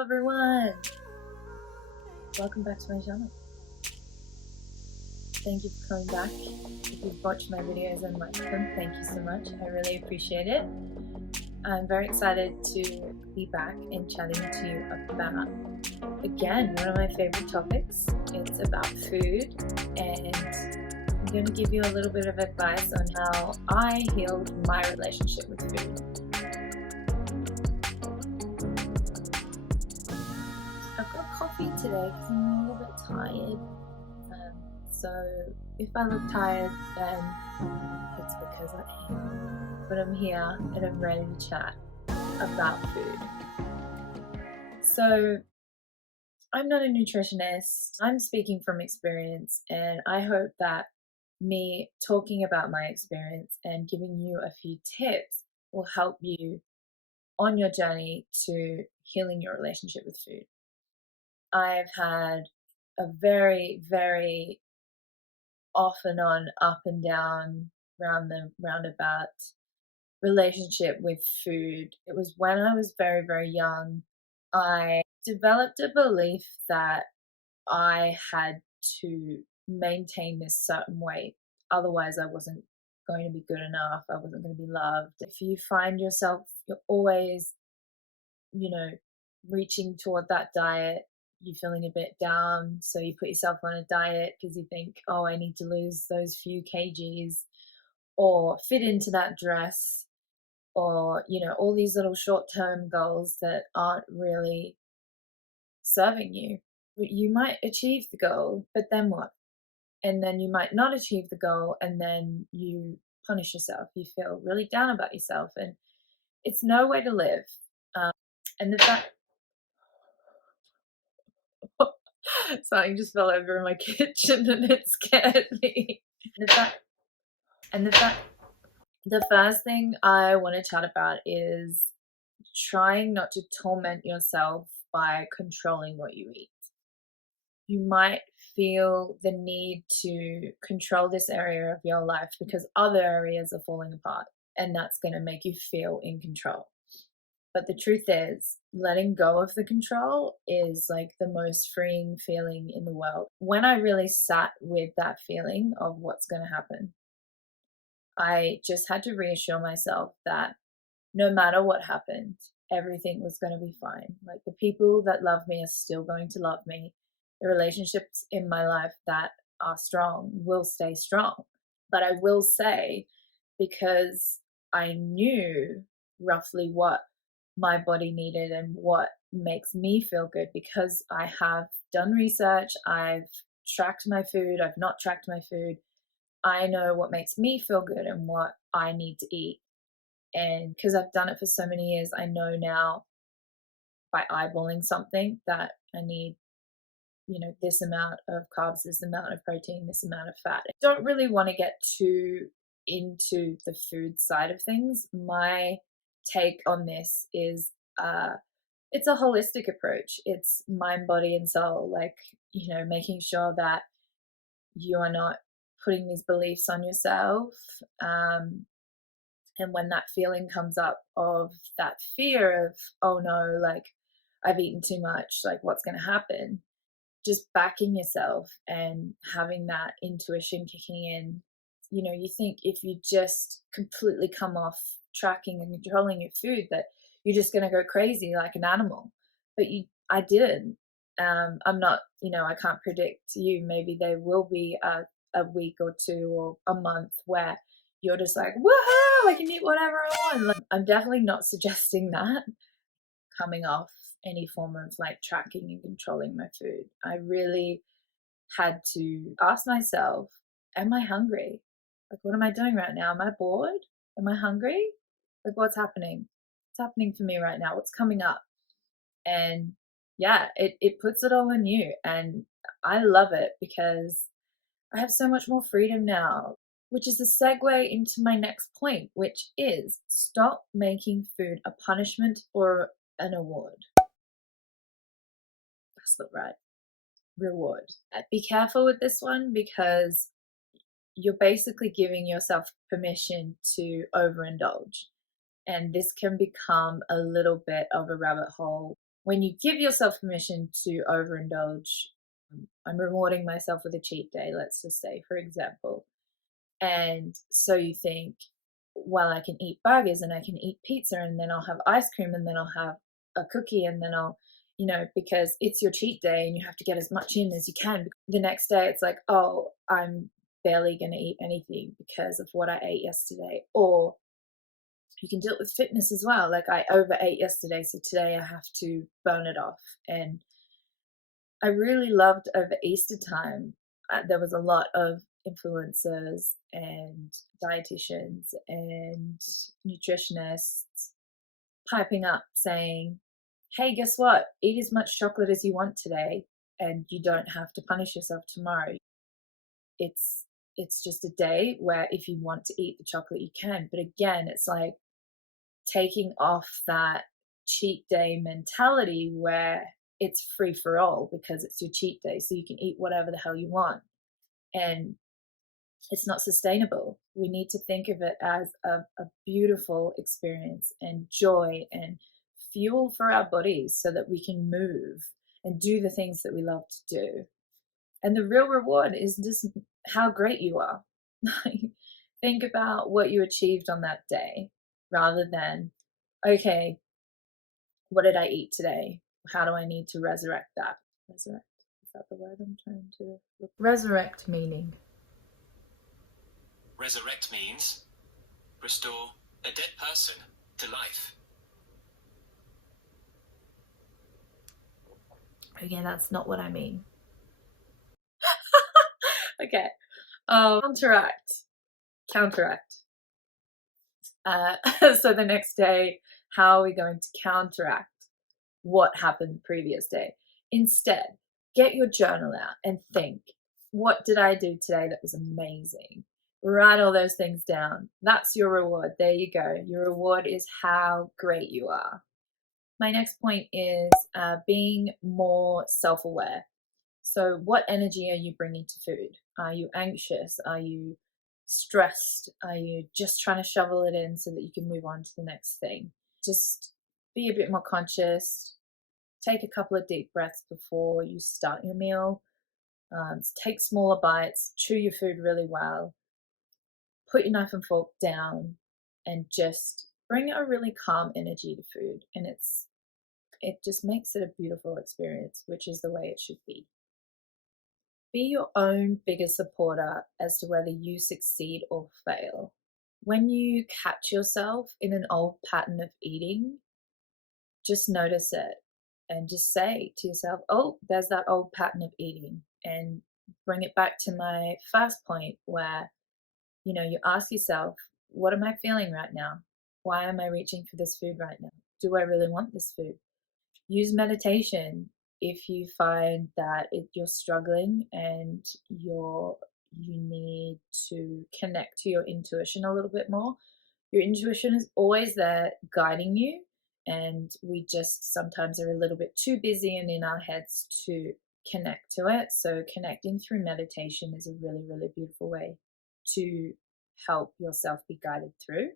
Hello everyone, welcome back to my channel. Thank you for coming back. If you've watched my videos and liked them, thank you so much. I really appreciate it. I'm very excited to be back and chatting to you about, again, one of my favorite topics. It's about food, and I'm going to give you a little bit of advice on how I healed my relationship with food. I've got coffee today because I'm a little bit tired. So if I look tired, then it's because I am. But I'm here and I'm ready to chat about food. So I'm not a nutritionist. I'm speaking from experience, and I hope that me talking about my experience and giving you a few tips will help you on your journey to healing your relationship with food. I've had a very, very off and on, up and down, roundabout relationship with food. It was when I was very, very young. I developed a belief that I had to maintain this certain weight, otherwise, I wasn't going to be good enough. I wasn't going to be loved. If you find yourself, you're always, reaching toward that diet, you're feeling a bit down, so you put yourself on a diet because you think, oh, I need to lose those few kgs or fit into that dress, or all these little short-term goals that aren't really serving you. You might achieve the goal, but then what? And then you might not achieve the goal, and then you punish yourself. You feel really down about yourself, and it's no way to live. And the fact something just fell over in my kitchen and it scared me. The first thing I want to chat about is trying not to torment yourself by controlling what you eat. You might feel the need to control this area of your life because other areas are falling apart, and that's going to make you feel in control. But the truth is, letting go of the control is like the most freeing feeling in the world. When I really sat with that feeling of what's going to happen, I just had to reassure myself that no matter what happened, everything was going to be fine. Like, the people that love me are still going to love me. The relationships in my life that are strong will stay strong. But I will say, because I knew roughly what my body needed and what makes me feel good, because I have done research, I've tracked my food, I've not tracked my food. I know what makes me feel good and what I need to eat. And because I've done it for so many years, I know now by eyeballing something that I need, this amount of carbs, this amount of protein, this amount of fat. I don't really want to get too into the food side of things. My take on this is it's a holistic approach. It's mind, body, and soul. Like, making sure that you are not putting these beliefs on yourself. And when that feeling comes up of that fear of, oh no, like, I've eaten too much, like, what's going to happen? Just backing yourself and having that intuition kicking in. You think if you just completely come off tracking and controlling your food, that you're just going to go crazy like an animal. But I didn't. I'm not, I can't predict you. Maybe there will be a week or two or a month where you're just like, woohoo, I can eat whatever I want. Like, I'm definitely not suggesting that, coming off any form of like tracking and controlling my food. I really had to ask myself, am I hungry? Like, what am I doing right now? Am I bored? Am I hungry? Like, what's happening? What's happening for me right now? What's coming up? And yeah, it puts it all in you. And I love it because I have so much more freedom now, which is a segue into my next point, which is stop making food a punishment or an award. That's not right. Reward. Be careful with this one, because you're basically giving yourself permission to overindulge. And this can become a little bit of a rabbit hole when you give yourself permission to overindulge, I'm rewarding myself with a cheat day, let's just say, for example. And so you think, well, I can eat burgers and I can eat pizza and then I'll have ice cream and then I'll have a cookie and then I'll, because it's your cheat day and you have to get as much in as you can. The next day it's like, oh, I'm barely going to eat anything because of what I ate yesterday. Or you can do it with fitness as well. Like, I overate yesterday, so today I have to burn it off. And I really loved over Easter time. There was a lot of influencers and dietitians and nutritionists piping up saying, hey, guess what? Eat as much chocolate as you want today, and you don't have to punish yourself tomorrow. It's just a day where if you want to eat the chocolate, you can. But again, it's like taking off that cheat day mentality where it's free for all because it's your cheat day, so you can eat whatever the hell you want. And it's not sustainable. We need to think of it as a beautiful experience and joy and fuel for our bodies so that we can move and do the things that we love to do. And the real reward is just how great you are. Think about what you achieved on that day rather than, okay, what did I eat today? How do I need to resurrect that? Resurrect, is that the word I'm trying to look? Resurrect meaning. Resurrect means restore a dead person to life. Okay, that's not what I mean. Okay. Counteract. So the next day, how are we going to counteract what happened the previous day? Instead, get your journal out and think, what did I do today that was amazing? Write all those things down. That's your reward. There you go. Your reward is how great you are. My next point is being more self-aware. So what energy are you bringing to food? Are you anxious? Are you stressed? Are you just trying to shovel it in so that you can move on to the next thing? Just be a bit more conscious. Take a couple of deep breaths before you start your meal. Take smaller bites. Chew your food really well. Put your knife and fork down and just bring a really calm energy to food. And it just makes it a beautiful experience, which is the way it should be. Be your own biggest supporter as to whether you succeed or fail. When you catch yourself in an old pattern of eating, just notice it and just say to yourself, oh, there's that old pattern of eating. And bring it back to my first point where, you ask yourself, what am I feeling right now? Why am I reaching for this food right now? Do I really want this food? Use meditation if you find that you're struggling and you need to connect to your intuition a little bit more. Your intuition is always there guiding you, and we just sometimes are a little bit too busy and in our heads to connect to it. So connecting through meditation is a really, really beautiful way to help yourself be guided through.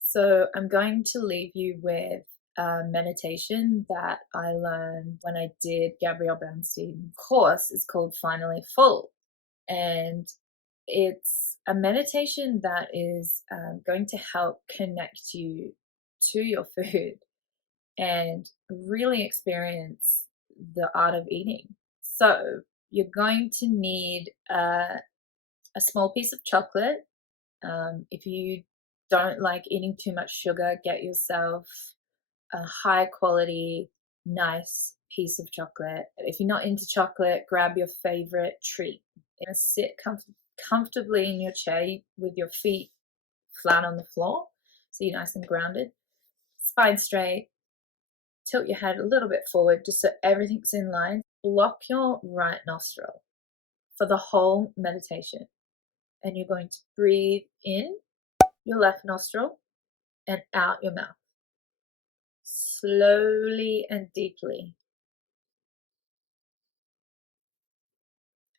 So I'm going to leave you with a meditation that I learned when I did Gabrielle Bernstein's course. It's called Finally Full. And it's a meditation that is going to help connect you to your food and really experience the art of eating. So you're going to need a small piece of chocolate. If you don't like eating too much sugar, get yourself a high quality, nice piece of chocolate. If you're not into chocolate, grab your favorite treat. And sit comfortably in your chair with your feet flat on the floor, so you're nice and grounded. Spine straight. Tilt your head a little bit forward just so everything's in line. Block your right nostril for the whole meditation. And you're going to breathe in your left nostril and out your mouth. Slowly and deeply.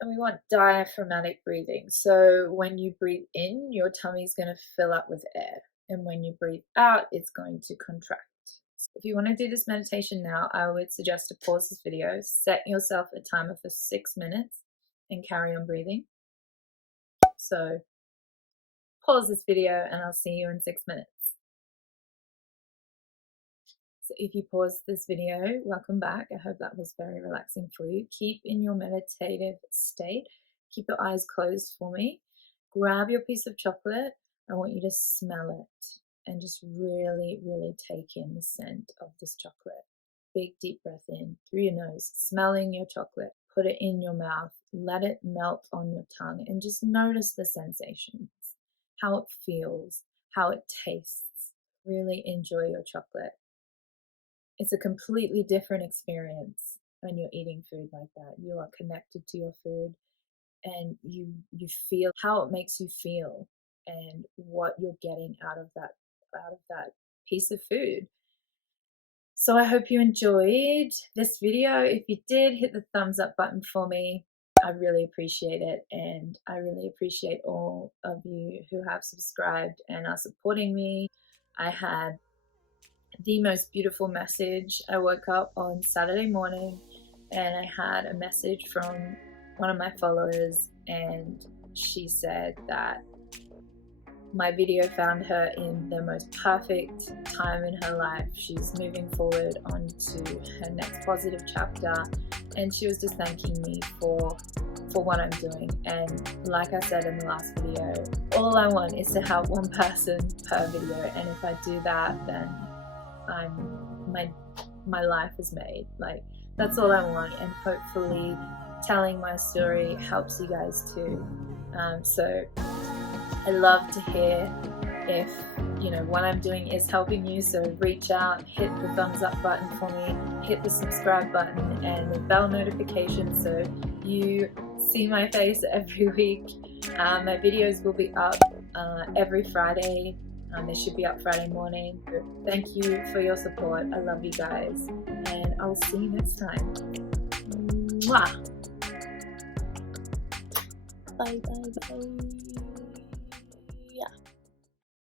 And we want diaphragmatic breathing. So when you breathe in, your tummy is going to fill up with air. And when you breathe out, it's going to contract. If you want to do this meditation now, I would suggest to pause this video, set yourself a timer for 6 minutes, and carry on breathing. So pause this video and I'll see you in 6 minutes. So if you paused this video, welcome back. I hope that was very relaxing for you. Keep in your meditative state. Keep your eyes closed for me. Grab your piece of chocolate. I want you to smell it and just really, really take in the scent of this chocolate. Big deep breath in through your nose, smelling your chocolate. Put it in your mouth. Let it melt on your tongue and just notice the sensations, how it feels, how it tastes. Really enjoy your chocolate. It's a completely different experience when you're eating food like that. You are connected to your food and you feel how it makes you feel and what you're getting out of that piece of food. So I hope you enjoyed this video. If you did, hit the thumbs up button for me. I really appreciate it, and I really appreciate all of you who have subscribed and are supporting me. I had the most beautiful message. I woke up on Saturday morning and I had a message from one of my followers, and she said that my video found her in the most perfect time in her life. She's moving forward onto her next positive chapter, and she was just thanking me for what I'm doing. And like I said in the last video, all I want is to help one person per video, and if I do that, then my life is made. Like, that's all I want, and hopefully telling my story helps you guys too. So I love to hear if what I'm doing is helping you. So reach out, hit the thumbs up button for me, hit the subscribe button and the bell notification so you see my face every week. My videos will be up every Friday. They should be up Friday morning. Thank you for your support. I love you guys, and I'll see you next time. Mwah! Bye, bye, bye.